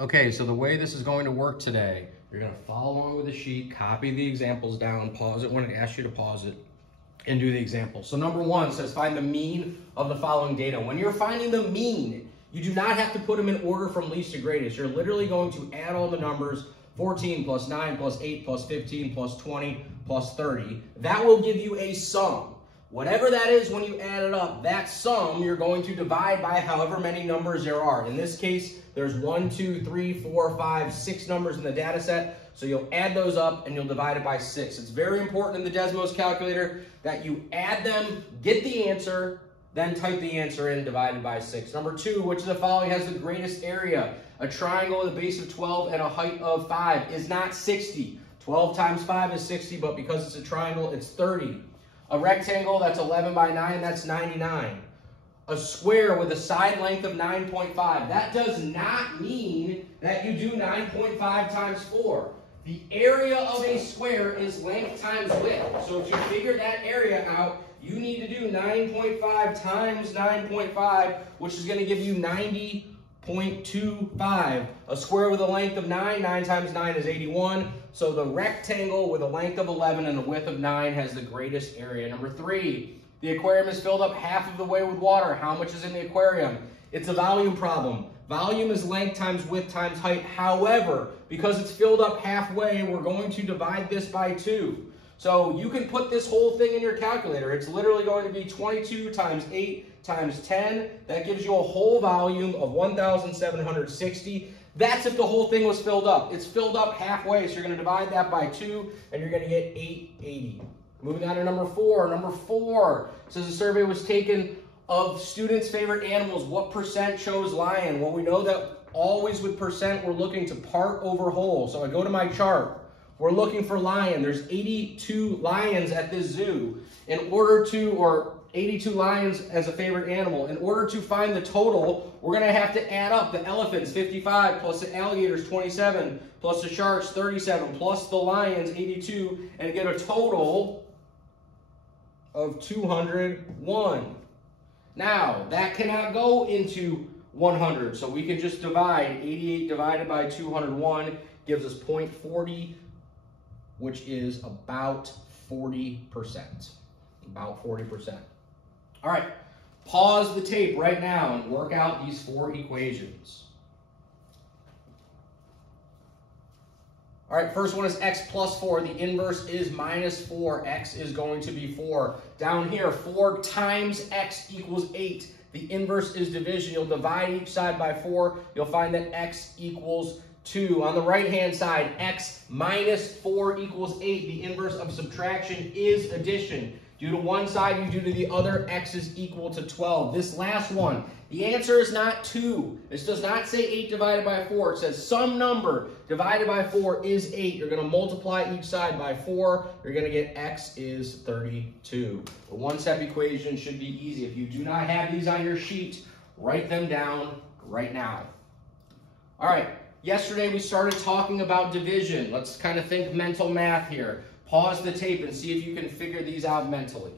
Okay, so the way this is going to work today, you're going to follow along with the sheet, copy the examples down, pause it when it asks you to pause it, and do the example. So number one says find the mean of the following data. When you're finding the mean, you do not have to put them in order from least to greatest. You're literally going to add all the numbers, 14 plus 9 plus 8 plus 15 plus 20 plus 30. That will give you a sum. Whatever that is when you add it up, that sum you're going to divide by however many numbers there are. In this case, there's 1, 2, 3, 4, 5, 6 numbers in the data set. So you'll add those up and you'll divide it by 6. It's very important in the Desmos calculator that you add them, get the answer, then type the answer in divided by 6. Number 2, which of the following has the greatest area? A triangle with a base of 12 and a height of 5 is not 60. 12 times 5 is 60, but because it's a triangle, it's 30. A rectangle, that's 11 by 9, that's 99. A square with a side length of 9.5. That does not mean that you do 9.5 times 4. The area of a square is length times width. So to figure that area out, you need to do 9.5 times 9.5, which is going to give you 90.25. A square with a length of 9, 9 times 9 is 81. So the rectangle with a length of 11 and a width of 9 has the greatest area. Number 3, the aquarium is filled up half of the way with water. How much is in the aquarium? It's a volume problem. Volume is length times width times height. However, because it's filled up halfway, we're going to divide this by 2. So you can put this whole thing in your calculator. It's literally going to be 22 times 8 times 10. That gives you a whole volume of 1,760. That's if the whole thing was filled up. It's filled up halfway, so you're going to divide that by 2, and you're going to get 880. Moving on to number 4. Number 4 says a survey was taken of students' favorite animals. What percent chose lion? Well, we know that always with percent, we're looking to part over whole. So I go to my chart. We're looking for lion. There's 82 lions at this zoo. Or 82 lions as a favorite animal. In order to find the total, we're going to have to add up the elephants, 55, plus the alligators, 27, plus the sharks, 37, plus the lions, 82, and get a total of 201. Now, that cannot go into 100, so we can just divide. 88 divided by 201 gives us 0.40, which is about 40%. About 40%. All right, pause the tape right now and work out these 4 equations. All right, first one is x plus 4. The inverse is minus 4. X is going to be 4. Down here, 4 times x equals 8. The inverse is division. You'll divide each side by 4. You'll find that x equals 2. On the right-hand side, x minus 4 equals 8. The inverse of subtraction is addition. Do to one side, you do to the other, x is equal to 12. This last one, the answer is not 2. This does not say 8 divided by 4. It says some number divided by 4 is 8. You're going to multiply each side by 4. You're going to get x is 32. The one-step equation should be easy. If you do not have these on your sheet, write them down right now. All right, yesterday we started talking about division. Let's kind of think mental math here. Pause the tape and see if you can figure these out mentally.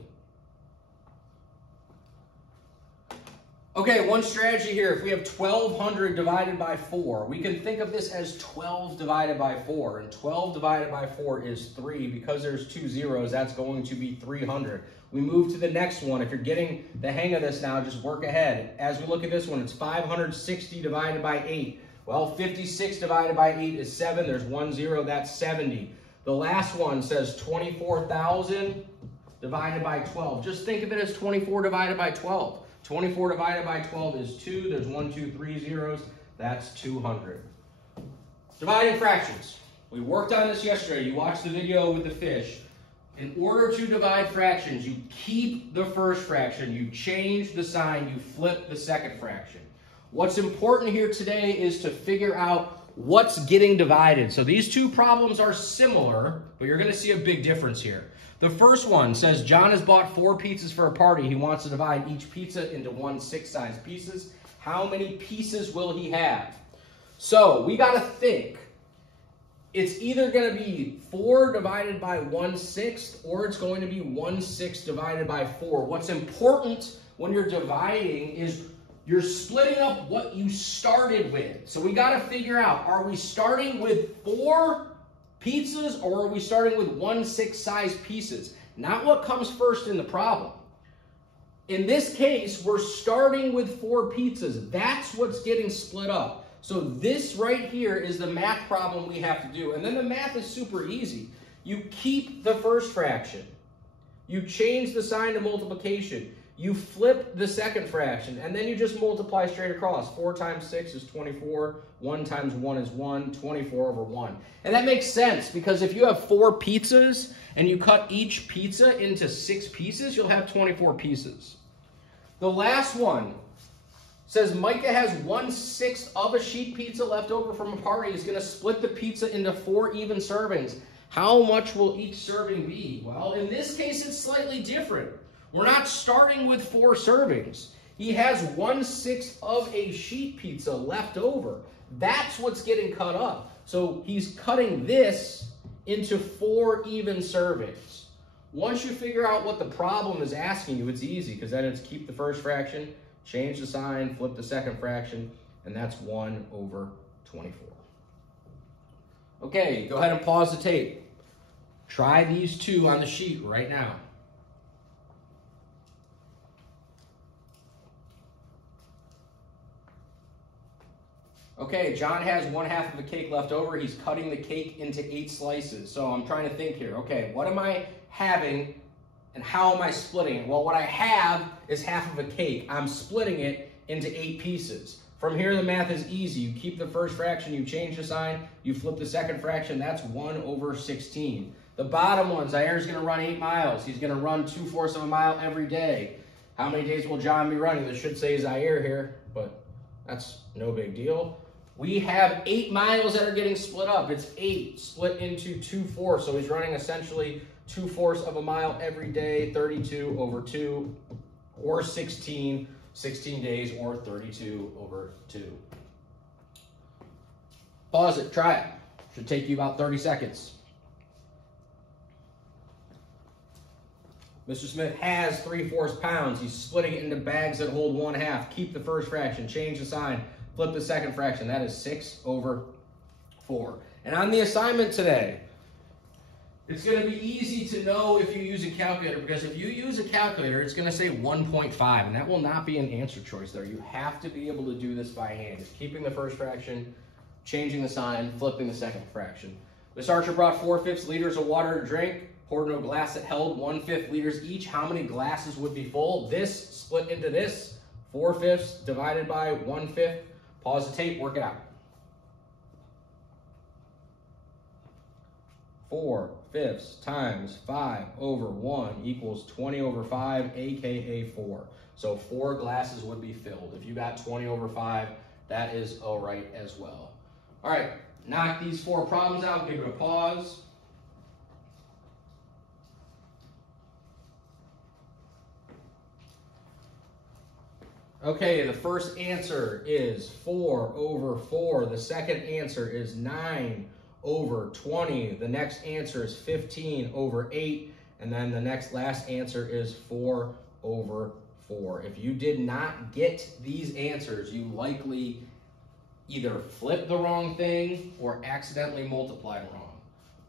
Okay, one strategy here. If we have 1,200 divided by 4, we can think of this as 12 divided by 4. And 12 divided by 4 is 3. Because there's 2 zeros, that's going to be 300. We move to the next one. If you're getting the hang of this now, just work ahead. As we look at this one, it's 560 divided by 8. Well, 56 divided by 8 is 7. There's 1 0, that's 70. The last one says 24,000 divided by 12. Just think of it as 24 divided by 12. 24 divided by 12 is 2. There's 1, 2, 3 zeros. That's 200. Dividing fractions. We worked on this yesterday. You watched the video with the fish. In order to divide fractions, you keep the first fraction. You change the sign. You flip the second fraction. What's important here today is to figure out what's getting divided. So these two problems are similar, but you're going to see a big difference here. The first one says John has bought 4 pizzas for a party. He wants to divide each pizza into 1 6-size pieces. How many pieces will he have? So we got to think. It's either going to be 4 divided by 1/6, or it's going to be 1/6 divided by 4. What's important when you're dividing is you're splitting up what you started with. So we got to figure out, are we starting with 4 pizzas or are we starting with 1/6 size pieces? Not what comes first in the problem. In this case, we're starting with 4 pizzas. That's what's getting split up. So this right here is the math problem we have to do. And then the math is super easy. You keep the first fraction. You change the sign to multiplication. You flip the second fraction, and then you just multiply straight across. 4 times 6 is 24. 1 times 1 is 1. 24 over 1. And that makes sense, because if you have 4 pizzas and you cut each pizza into 6 pieces, you'll have 24 pieces. The last one says Micah has 1/6 of a sheet pizza left over from a party. He's going to split the pizza into 4 even servings. How much will each serving be? Well, in this case, it's slightly different. We're not starting with 4 servings. He has 1/6 of a sheet pizza left over. That's what's getting cut up. So he's cutting this into 4 even servings. Once you figure out what the problem is asking you, it's easy, because then it's keep the first fraction, change the sign, flip the second fraction, and that's 1 over 24. Okay, go ahead and pause the tape. Try these 2 on the sheet right now. Okay, John has 1/2 of a cake left over. He's cutting the cake into 8 slices. So I'm trying to think here. Okay, what am I having and how am I splitting it? Well, what I have is 1/2 of a cake. I'm splitting it into 8 pieces. From here, the math is easy. You keep the first fraction, you change the sign, you flip the second fraction, that's 1 over 16. The bottom one, Zaire is going to run 8 miles. He's going to run 2/4 of a mile every day. How many days will John be running? This should say Zaire here, but that's no big deal. We have 8 miles that are getting split up. It's 8 split into 2/4. So he's running essentially 2/4 of a mile every day, 32 over 2, or 16 days, or 32 over 2. Pause it, try it. Should take you about 30 seconds. Mr. Smith has 3/4 pounds. He's splitting it into bags that hold 1/2. Keep the first fraction, change the sign, flip the second fraction. That is 6 over 4. And on the assignment today, it's going to be easy to know if you use a calculator, because if you use a calculator, it's going to say 1.5, and that will not be an answer choice there. You have to be able to do this by hand. It's keeping the first fraction, changing the sign, flipping the second fraction. Miss Archer brought 4/5 liters of water to drink, poured into a glass that held 1/5 liters each. How many glasses would be full? This split into this, 4/5 divided by 1/5. Pause the tape, work it out. 4/5 times 5 over 1 equals 20 over 5, aka 4. So 4 glasses would be filled. If you got 20 over 5, that is all right as well. All right, knock these 4 problems out, give it a pause. Okay, the first answer is 4 over 4. The second answer is 9 over 20. The next answer is 15 over 8. And then the last answer is 4 over 4. If you did not get these answers, you likely either flipped the wrong thing or accidentally multiplied wrong.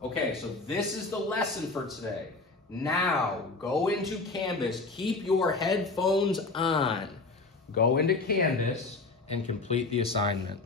Okay, so this is the lesson for today. Now, go into Canvas. Keep your headphones on. Go into Canvas and complete the assignment.